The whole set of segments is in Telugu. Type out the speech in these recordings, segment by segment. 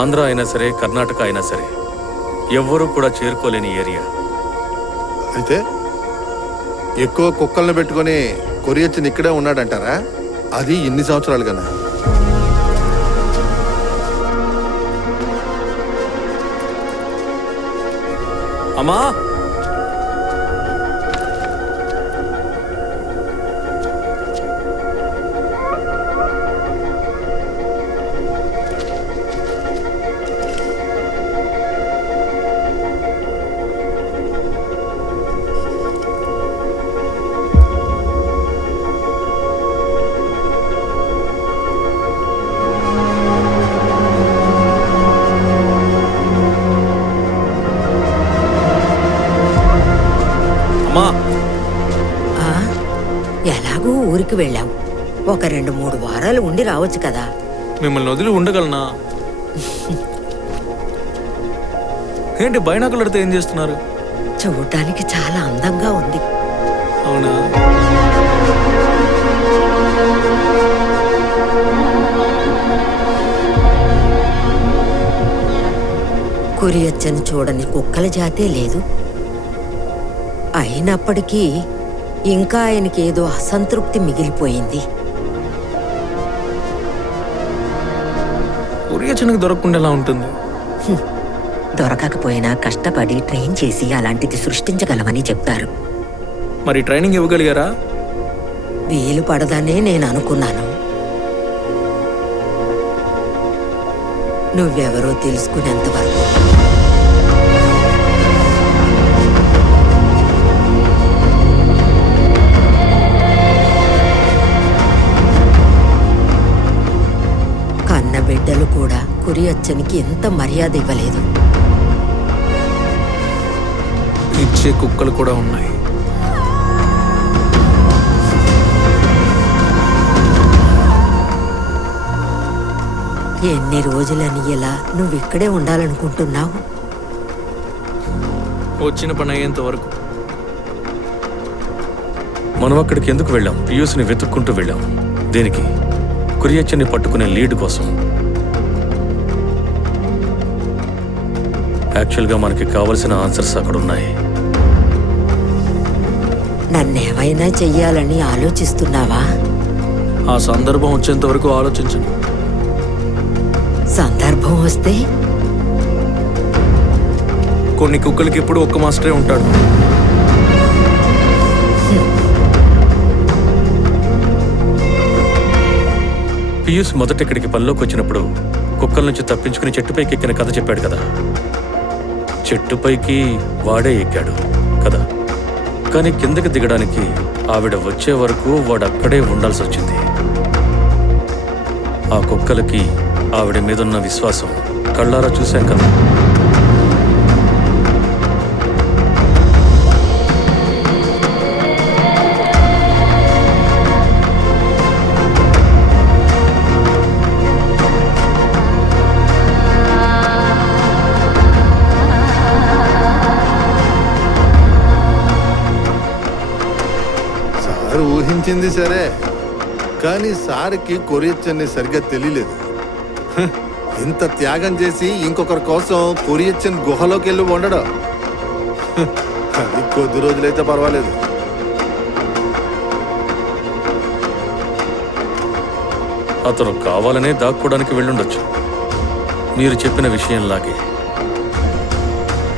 ఆంధ్ర అయినా సరే, కర్ణాటక అయినా సరే ఎవ్వరూ కూడా చేరుకోలేని ఏరియా. అయితే ఎక్కువ కుక్కల్ని పెట్టుకొని కొరియచ్చన్ ఇక్కడే ఉన్నాడంటారా? అది ఇన్ని సంవత్సరాలు కన్నా. అమ్మా, ఎలాగూ ఊరికి వెళ్ళావు, ఒక 2-3 వారాలు ఉండి రావచ్చు కదా. మిమ్మల్ని వదిలి ఉండగలనా? ఏంటి బైనాకులడితే ఏం చేస్తున్నారు? చూడటానికి చాలా అందంగా ఉంది. అవునా? కొరియచ్చని చూడని కుక్కల జాతే లేదు. అయినప్పటికీ ఇంకా ఆయనకి ఏదో అసంతృప్తి మిగిలిపోయింది. కొరియచ్చనికి దొరకకుండా ఎలా ఉంటుంది? దొరకకపోయినా కష్టపడి ట్రైన్ చేసి అలాంటిది సృష్టించగలమని చెప్తారు. మరి ట్రైనింగ్ ఇవ్వగలిగారా? వీలు పడదనే నేను అనుకున్నాను. నువ్వెవరో తెలుసుకునేంత వరకు. కన్న బిడ్డలు కూడా కొరియచ్చనికి ఎంత మర్యాద ఇవ్వలేదు. ఇచ్చే కుక్కలు కూడా ఉన్నాయి. ఎన్ని రోజులని ఇలా నువ్విక్కడే ఉండాలనుకుంటున్నావు? వచ్చిన పని అయ్యేంత వరకు. మనం అక్కడికి ఎందుకు వెళ్ళాం? పియూస్ని వెతుక్కుంటూ వెళ్ళాం. దేనికి? కొరియచ్చన్ని పట్టుకునే లీడ్ కోసం. యాక్చువల్గా మనకి కావలసిన ఆన్సర్స్ అక్కడ ఉన్నాయి. నన్నేమైనా చెయ్యాలని ఆలోచిస్తున్నావా? ఆ సందర్భం వచ్చేంత వరకు ఆలోచించండి. సందర్భం వస్తే? కొన్ని కుక్కలకి ఎప్పుడు ఒక్క మాస్టరే ఉంటాడు. పియూస్ మొదట ఇక్కడికి పనిలోకి వచ్చినప్పుడు కుక్కల నుంచి తప్పించుకుని చెట్టుపైకి ఎక్కిన కథ చెప్పాడు కదా. చెట్టుపైకి వాడే ఎక్కాడు కదా, కానీ కిందకి దిగడానికి ఆవిడ వచ్చే వరకు వాడు అక్కడే ఉండాల్సి వచ్చింది. ఆ కుక్కలకి ఆవిడ మీదున్న విశ్వాసం కళ్ళారా చూశాం కదా. సార్ ఊహించింది సరే, కానీ సార్కి కొరియచ్చన్ని సరిగ్గా తెలియలేదు. ఇంత త్యాగం చేసి ఇంకొకరి కోసం కొరియచ్చన్ గుహలోకి వెళ్ళి ఉండడం, అది కొద్ది రోజులైతే పర్వాలేదు. అతను కావాలనే దాక్కోవడానికి వెళ్ళుండొచ్చు, మీరు చెప్పిన విషయంలాగే.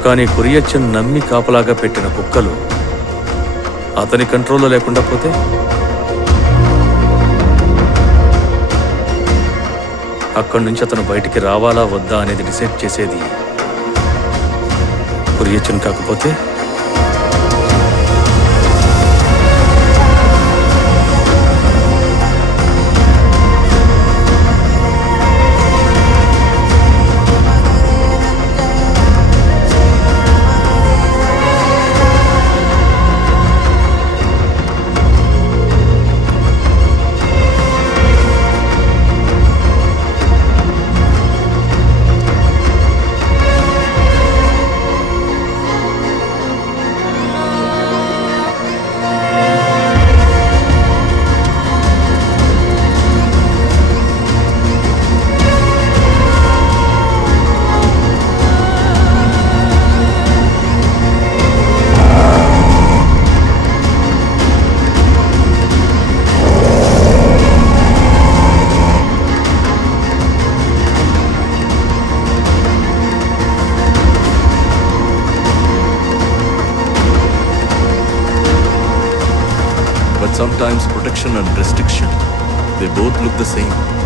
కానీ కొరియచ్చన్ నమ్మి కాపలాగా పెట్టిన కుక్కలు అతని కంట్రోల్లో లేకుండా పోతే అక్కడి నుంచి అతను బయటికి రావాలా వద్దా అనేది డిసైడ్ చేసేది కొరియచ్చన్ కాకపోతే Sometimes protection and restriction, they both look the same.